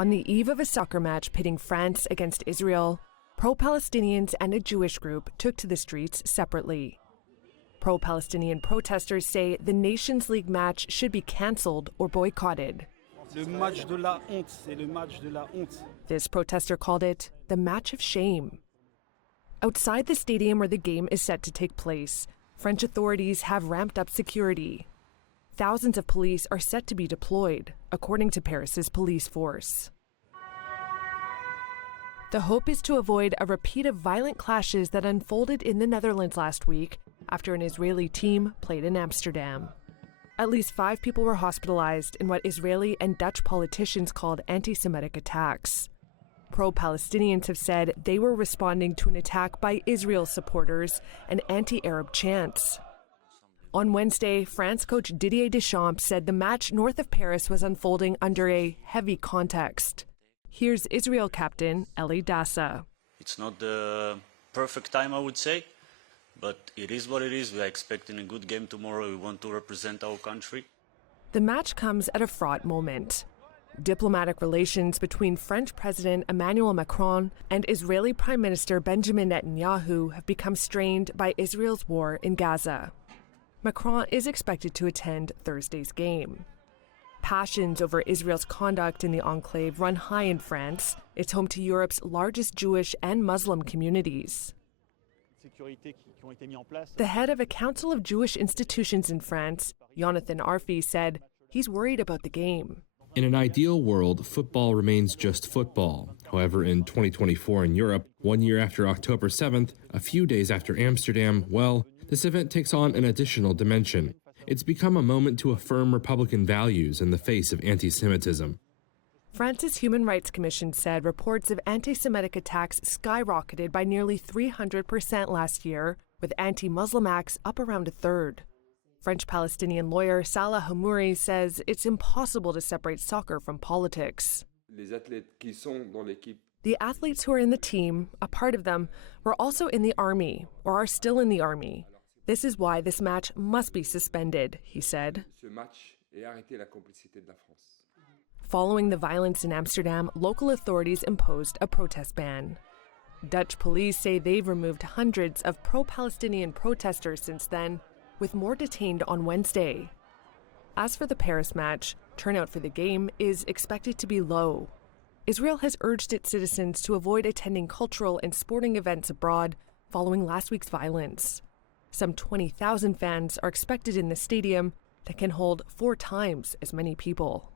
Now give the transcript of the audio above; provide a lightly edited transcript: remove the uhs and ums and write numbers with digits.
On the eve of a soccer match pitting France against Israel, pro-Palestinians and a Jewish group took to the streets separately. Pro-Palestinian protesters say the Nations League match should be cancelled or boycotted. Le match de la honte, c'est le match de la honte. This protester called it the match of shame. Outside the stadium where the game is set to take place, French authorities have ramped up security. Thousands of police are set to be deployed, according to Paris's police force. The hope is to avoid a repeat of violent clashes that unfolded in the Netherlands last week after an Israeli team played in Amsterdam. At least 5 people were hospitalized in what Israeli and Dutch politicians called anti-Semitic attacks. Pro-Palestinians have said they were responding to an attack by Israel supporters and anti-Arab chants. On Wednesday, France coach Didier Deschamps said the match north of Paris was unfolding under a heavy context. Here's Israel captain Eli Dassa. It's not the perfect time, I would say, but it is what it is. We are expecting a good game tomorrow. We want to represent our country. The match comes at a fraught moment. Diplomatic relations between French President Emmanuel Macron and Israeli Prime Minister Benjamin Netanyahu have become strained by Israel's war in Gaza. Macron is expected to attend Thursday's game. Passions over Israel's conduct in the enclave run high in France. It's home to Europe's largest Jewish and Muslim communities. The head of a council of Jewish institutions in France, Jonathan Arfi, said he's worried about the game. In an ideal world, football remains just football. However, in 2024 in Europe, 1 year after October 7th, a few days after Amsterdam, well, this event takes on an additional dimension. It's become a moment to affirm Republican values in the face of anti-Semitism. France's Human Rights Commission said reports of anti-Semitic attacks skyrocketed by nearly 300% last year, with anti-Muslim acts up around a third. French-Palestinian lawyer Salah Hamouri says it's impossible to separate soccer from politics. The athletes who are in the team, a part of them, were also in the army or are still in the army. This is why this match must be suspended, he said. Following the violence in Amsterdam, local authorities imposed a protest ban. Dutch police say they've removed hundreds of pro-Palestinian protesters since then, with more detained on Wednesday. As for the Paris match, turnout for the game is expected to be low. Israel has urged its citizens to avoid attending cultural and sporting events abroad following last week's violence. Some 20,000 fans are expected in the stadium that can hold 4 times as many people.